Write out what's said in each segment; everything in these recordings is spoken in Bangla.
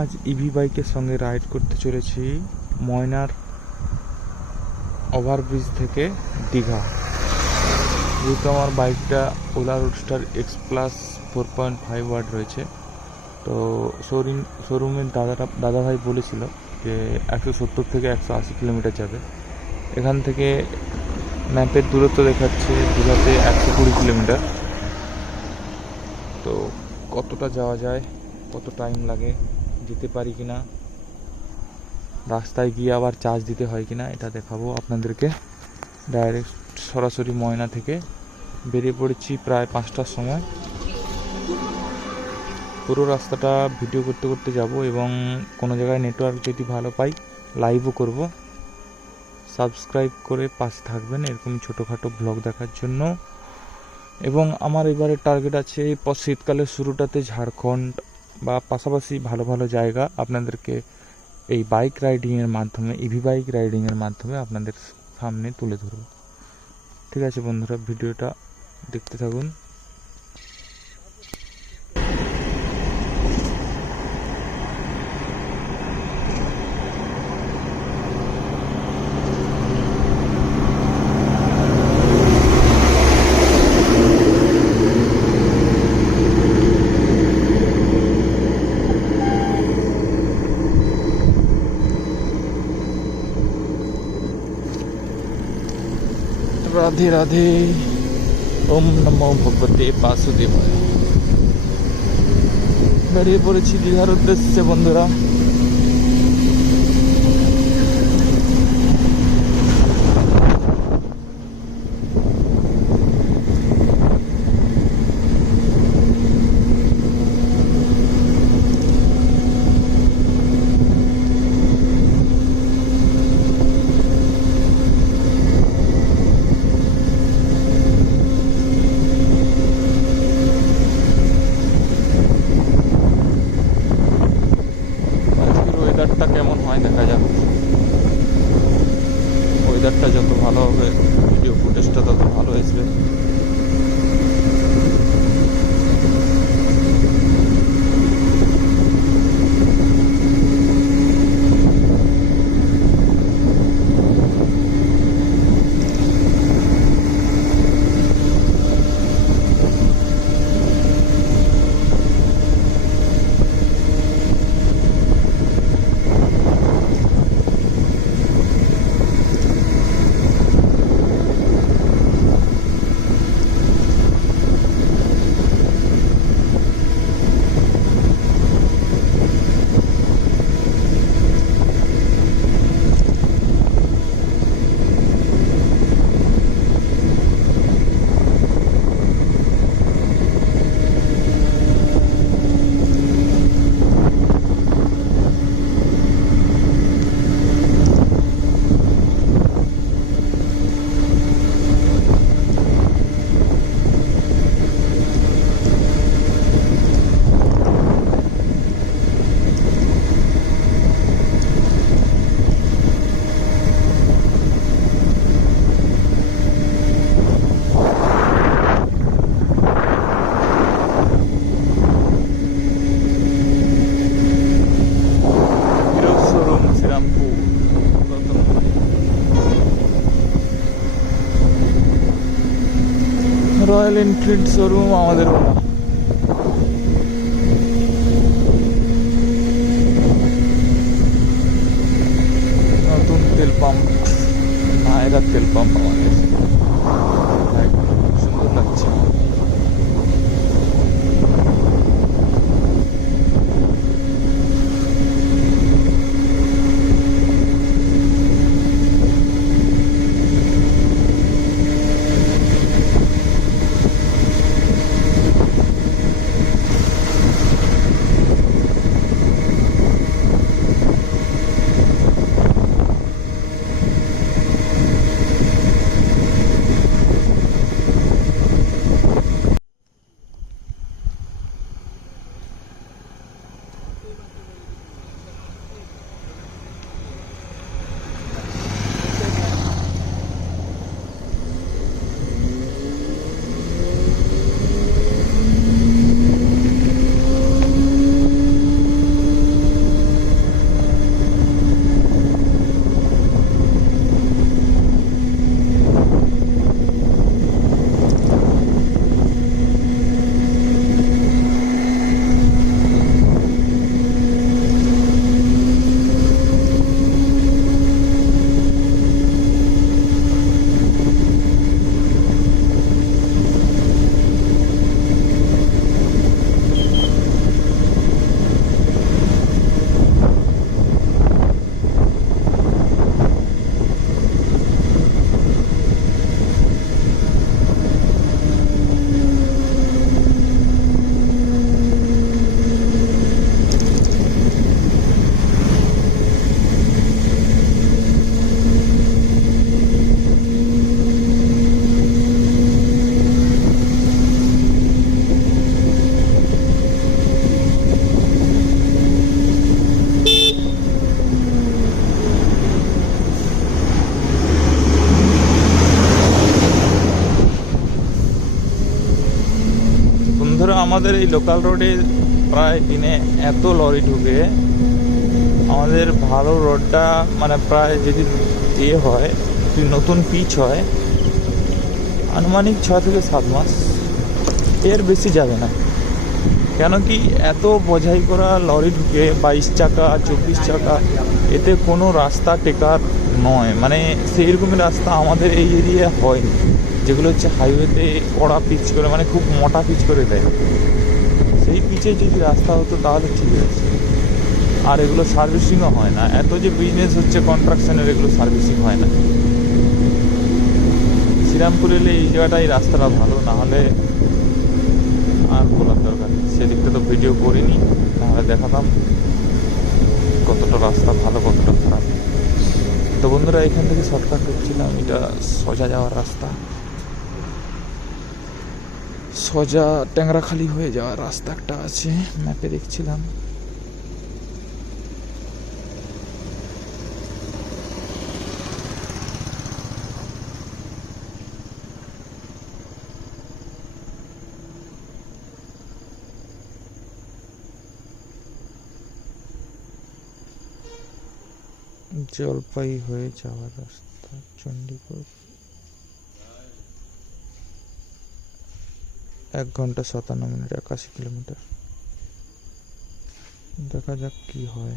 আজ ইভি বাইকের সঙ্গে রাইড করতে চলেছি ময়নার ওভারব্রিজ থেকে দীঘা। যেহেতু আমার বাইকটা Ola roadster X plus four point five ward রয়েছে, তো শোরুম, শোরুমের দাদাটা দাদাভাই বলেছিল যে একশো সত্তর থেকে একশো আশি কিলোমিটার যাবে। এখান থেকে ম্যাপের দূরত্ব দেখাচ্ছে দীঘাতে একশো কুড়ি কিলোমিটার। তো কতটা যাওয়া যায়, কত টাইম লাগে যেতে পারি কি না রাস্তায় গিয়ে আবার চার্জ দিতে হয় কি না এটা দেখাবো আপনাদেরকে। ডাইরেক্ট সরাসরি ময়না থেকে। বেরিয়ে পড়েছি প্রায় পাঁচটার সময়। পুরো রাস্তাটা ভিডিও করতে করতে যাব এবং কোনো জায়গায় নেটওয়ার্ক যদি ভালো পাই লাইভও করব। সাবস্ক্রাইব করে পাশে থাকবেন এরকম ছোটোখাটো ব্লগ দেখার জন্য। এবং আমার এবারে টার্গেট আছে শীতকালের শুরুটাতে ঝাড়খণ্ড বা পাশাপাশি ভালো ভালো জায়গা আপনাদেরকে এই বাইক রাইডিংয়ের মাধ্যমে ইভি বাইক রাইডিংয়ের মাধ্যমে আপনাদের সামনে তুলে ধরব। ঠিক আছে বন্ধুরা, ভিডিওটা দেখতে থাকুন। রাধে রাধে। ওম নমো ভগবতে বাসুদেবায়। বেরিয়ে পড়েছি দীঘার উদ্দেশ্যে বন্ধুরা আজকের ওয়েদারটা কেমন হয় দেখা যাক ওয়েদারটা যত ভালো হবে ভিডিও ফুটেজটা তত ভালো আসবে Hero showroom Shrirampur Royal Enfield showroom আমাদের ওলা নতুন তেল পাম্প নায়রা তেল পাম্প আমাদের। আমাদের এই লোকাল রোডে প্রায় দিনে এত লরি ঢুকে, আমাদের ভালো রোডটা মানে প্রায় যদি ইয়ে হয়, যদি নতুন পিচ হয়, আনুমানিক ছয় থেকে সাত মাস, এর বেশি যাবে না। কেন কি এত বোঝাই করা লরি ঢুকে বাইশ চাকা, চব্বিশ চাকা, এতে কোনো রাস্তা টেকার নয়। মানে সেই রকমের রাস্তা আমাদের এই এরিয়া হয়নি, যেগুলো হচ্ছে হাইওয়েতে কড়া পিচ করে মানে খুব মোটা পিচ করে দেয়। সেই পিচে যদি রাস্তা হতো তাহলে ঠিক আছে। আর এগুলো সার্ভিসিংও হয় না। এত যে বিজনেস হচ্ছে কন্ট্রাকশনের এগুলো সার্ভিসিং হয় না। শ্রীরামপুর এলে এই জায়গাটাই রাস্তাটা ভালো না হলে সেদিকটা তো ভিডিও করিনি, তাহলে দেখাতাম কতটা রাস্তা ভালো, কতটা খারাপ। তো বন্ধুরা, এখান থেকে শর্টকাট করছিলাম, এটা সোজা যাওয়ার রাস্তা। সোজা ট্যাংরাখালি হয়ে যাওয়ার রাস্তা একটা আছে ম্যাপে দেখছিলাম। জলপাই হয়ে যাওয়ার রাস্তা চণ্ডীগড় এক ঘণ্টা সাতান্ন মিনিট, একাশি কিলোমিটার। দেখা যাক কি হয়।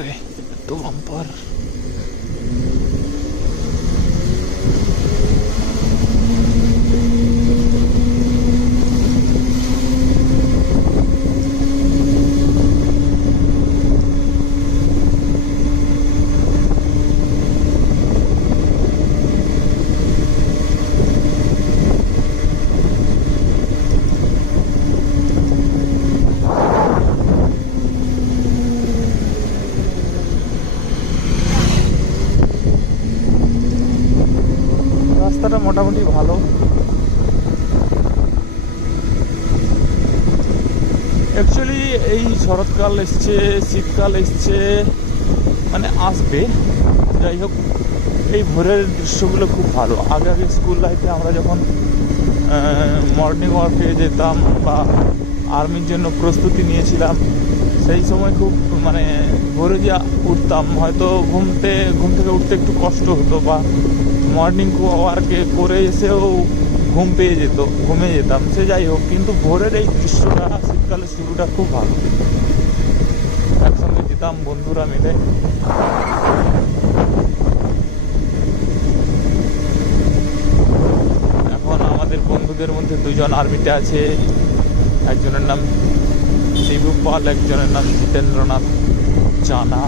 বাপরে এত বাম্পার রাস্তাটা মোটামুটি ভালো অ্যাকচুয়ালি এই শরৎকাল এসছে, শীতকাল এসছে মানে আসবে। যাই হোক, এই ভোরের দৃশ্যগুলো খুব ভালো। আগে আগে স্কুল লাইফে আমরা যখন মর্নিং ওয়াকে যেতাম বা আর্মির জন্য প্রস্তুতি নিয়েছিলাম, সেই সময় খুব মানে ভোরে যে উঠতাম, হয়তো ঘুমতে, ঘুম থেকে উঠতে একটু কষ্ট হতো বা মর্নিং ওয়ার্কে করে এসেও ঘুম পেয়ে যেত ঘুমে যেতাম। সে যাই হোক, কিন্তু ভোরের এই দৃশ্যটা শীতকালে শুরুটা খুব ভালো। একসঙ্গে যেতাম বন্ধুরা মিলে। এখন আমাদের বন্ধুদের মধ্যে দুজন আর্মিতে আছে। একজনের নাম শিবু পাল, একজনের নাম জিতেন্দ্রনাথ জানা।